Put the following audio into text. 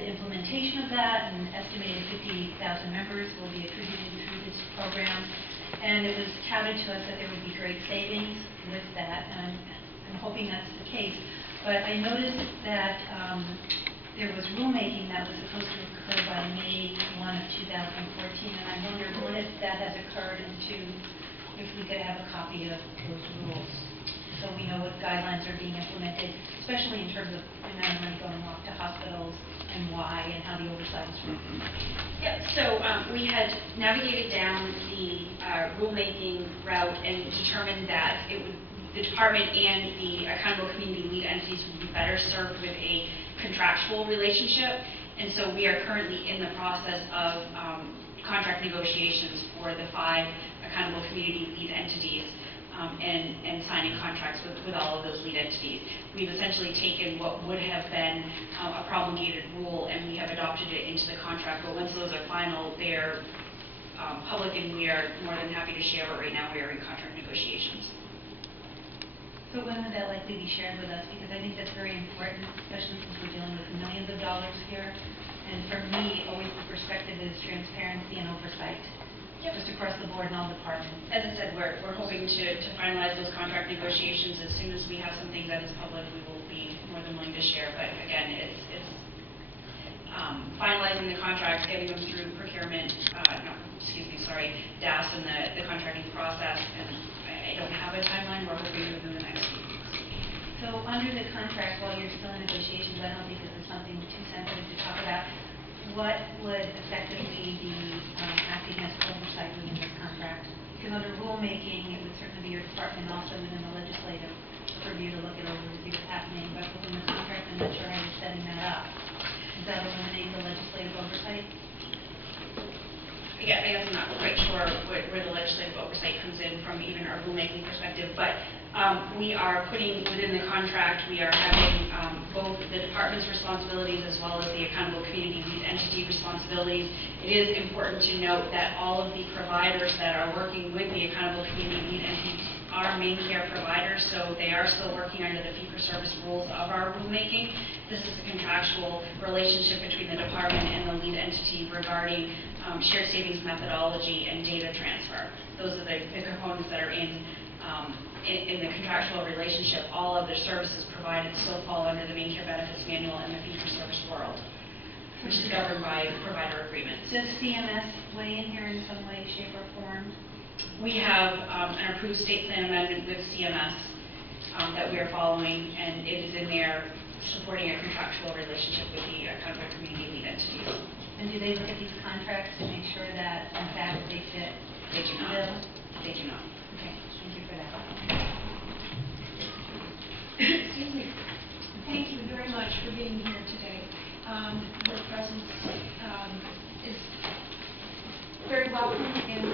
the implementation of that, and estimated 50,000 members will be attributed through this program. And it was touted to us that there would be great savings with that, and I'm hoping that's the case. But I noticed that there was rulemaking that was supposed to occur by May 1 of 2014, and I wondered what if that has occurred, and if we could have a copy of those rules, so we know what guidelines are being implemented, especially in terms of the amount of money going off to hospitals and why and how the oversight is working. Yep. So we had navigated down the rulemaking route and determined that the department and the accountable community lead entities would be better served with a contractual relationship. And so we are currently in the process of contract negotiations for the 5 accountable community lead entities. And signing contracts with all of those lead entities. We've essentially taken what would have been a promulgated rule and we have adopted it into the contract, but once those are final, they're public and we are more than happy to share, but right now we are in contract negotiations. So when would that likely be shared with us? Because I think that's very important, especially since we're dealing with millions of dollars here. And for me, always the perspective is transparency and oversight. Yep. Just across the board in all departments. As I said, we're hoping to finalize those contract negotiations. As soon as we have something that is public, we will be more than willing to share. But again, it's finalizing the contracts, getting them through procurement, DAS and the contracting process. And I don't have a timeline. We're hoping within the next few weeks. So under the contract, while you're still in negotiations, I don't think this is something too sensitive to talk about. What would effectively be acting as oversight within this contract? Because under rulemaking, it would certainly be your department, also within the legislative purview to look it over to see what's happening. But within the contract, I'm not sure how you're setting that up. Does that eliminate the legislative oversight? I guess I'm not quite sure where the legislative oversight comes in from even our rulemaking perspective, but we are putting within the contract, we are having both the department's responsibilities as well as the accountable community lead entity responsibilities. It is important to note that all of the providers that are working with the accountable community lead entities are Maine care providers, so they are still working under the fee-for-service rules of our rulemaking. This is a contractual relationship between the department and the lead entity regarding shared savings methodology and data transfer. Those are the components that are in the contractual relationship. All other services provided still fall under the Maine Care Benefits Manual and the fee-for-service world, which is governed by provider agreements. Does CMS weigh in here in some way, shape, or form? We have an approved state plan amendment with CMS that we are following, and it is in there supporting a contractual relationship with the accountable community lead entities. And do they look at these contracts to make sure that, in fact, they fit? They do not. They do not. Okay, thank you for that. Excuse me. Thank you very much for being here today. Your presence is very welcome, and